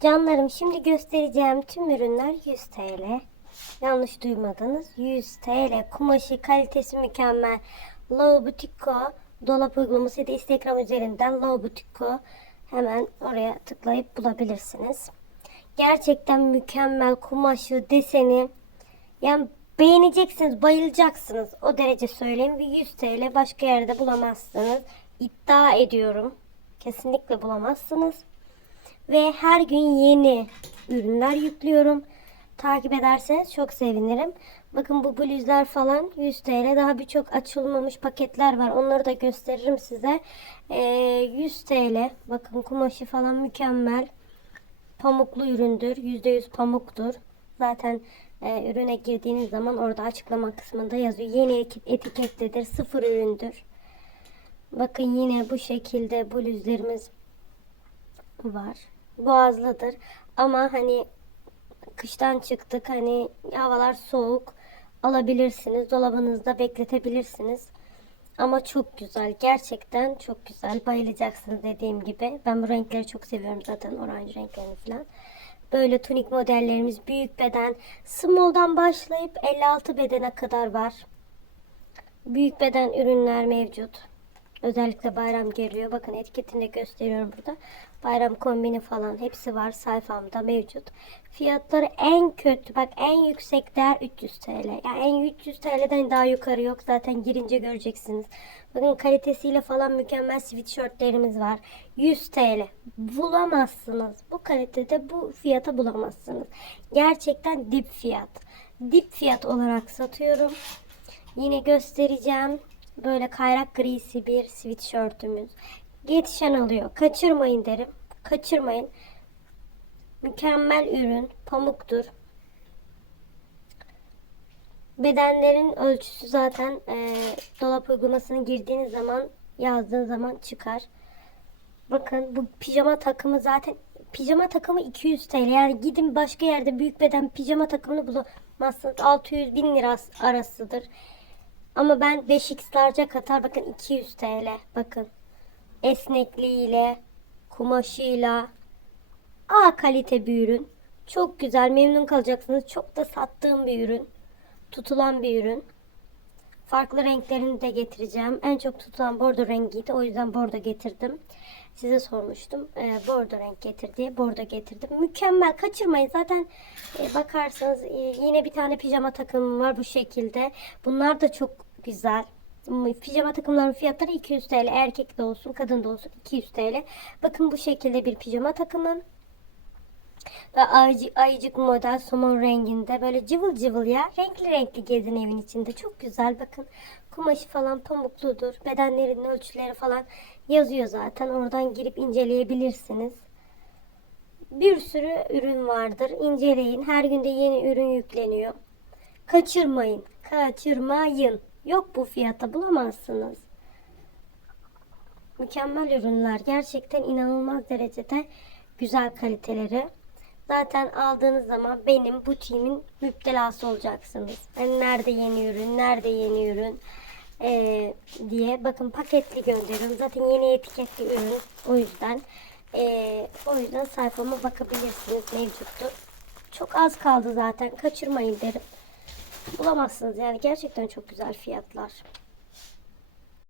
Canlarım şimdi göstereceğim tüm ürünler 100 TL. Yanlış duymadınız. 100 TL. Kumaşı kalitesi mükemmel. Low Boutique dolap uygulaması da Instagram üzerinden Low Boutique hemen oraya tıklayıp bulabilirsiniz. Gerçekten mükemmel kumaşı, deseni. Yani beğeneceksiniz, bayılacaksınız. O derece söyleyeyim. Ve 100 TL başka yerde bulamazsınız. İddia ediyorum. Kesinlikle bulamazsınız. Ve her gün yeni ürünler yüklüyorum. Takip ederseniz çok sevinirim. Bakın bu bluzlar falan 100 TL. Daha birçok açılmamış paketler var. Onları da gösteririm size. Ee, 100 TL. Bakın kumaşı falan mükemmel. Pamuklu üründür. %100 pamuktur. Zaten e, ürüne girdiğiniz zaman orada açıklama kısmında yazıyor. Yeni eti- etiketlidir. Sıfır üründür. Bakın yine bu şekilde bluzlarımız var. Boğazlıdır. Ama hani kıştan çıktık. Hani havalar soğuk. Alabilirsiniz. Dolabınızda bekletebilirsiniz. Ama çok güzel. Gerçekten çok güzel. Bayılacaksınız dediğim gibi. Ben bu renkleri çok seviyorum zaten. Orange renklerini falan. Böyle tunik modellerimiz büyük beden. Small'dan başlayıp 56 bedene kadar var. Büyük beden ürünler mevcut. Özellikle bayram geliyor. Bakın etiketini de gösteriyorum burada. Bayram kombini falan hepsi var sayfamda mevcut. Fiyatları en kötü bak en yüksek değer 300 TL. Yani en 300 TL'den daha yukarı yok. Zaten girince göreceksiniz. Bakın kalitesiyle falan mükemmel sweatshirtlerimiz var. 100 TL. Bulamazsınız. Bu kalitede bu fiyata bulamazsınız. Gerçekten dip fiyat. Dip fiyat olarak satıyorum. Yine göstereceğim. Böyle kayrak grisi bir sweatshirtümüz. Yetişen alıyor. Kaçırmayın derim. Kaçırmayın. Mükemmel ürün. Pamuktur. Bedenlerin ölçüsü zaten e, dolap uygulamasına girdiğiniz zaman yazdığın zaman çıkar. Bakın bu pijama takımı zaten pijama takımı 200 TL. Yani gidin başka yerde büyük beden pijama takımını bulamazsınız. 600 bin lira arasıdır. Ama ben 5x large'a katar bakın 200 TL. Bakın esnekliğiyle, kumaşıyla A kalite bir ürün. Çok güzel, memnun kalacaksınız. Çok da sattığım bir ürün. Tutulan bir ürün. Farklı renklerini de getireceğim. En çok tutulan bordo rengiydi. O yüzden bordo getirdim. Size sormuştum. Ee, bordo renk getir diye bordo getirdim. Mükemmel. Kaçırmayın. Zaten e, bakarsanız e, yine bir tane pijama takımım var bu şekilde. Bunlar da çok güzel. Pijama takımların fiyatları 200 TL. Erkek de olsun, kadın da olsun 200 TL. Bakın bu şekilde bir pijama takımım. Ve ayıcık, ayıcık model somon renginde böyle cıvıl cıvıl ya. Renkli renkli gezin evin içinde. Çok güzel bakın. Kumaşı falan pamukludur. Bedenlerinin ölçüleri falan yazıyor zaten. Oradan girip inceleyebilirsiniz. Bir sürü ürün vardır. İnceleyin. Her günde yeni ürün yükleniyor. Kaçırmayın. Kaçırmayın. Yok bu fiyata bulamazsınız. Mükemmel ürünler. Gerçekten inanılmaz derecede güzel kaliteleri. Zaten aldığınız zaman benim butiğimin müptelası olacaksınız. Hani nerede yeni ürün, nerede yeni ürün ee, diye. Bakın paketli gönderiyorum. Zaten yeni etiketli ürün. O yüzden ee, o yüzden sayfama bakabilirsiniz. Mevcuttur. Çok az kaldı zaten. Kaçırmayın derim. Bulamazsınız yani. Gerçekten çok güzel fiyatlar.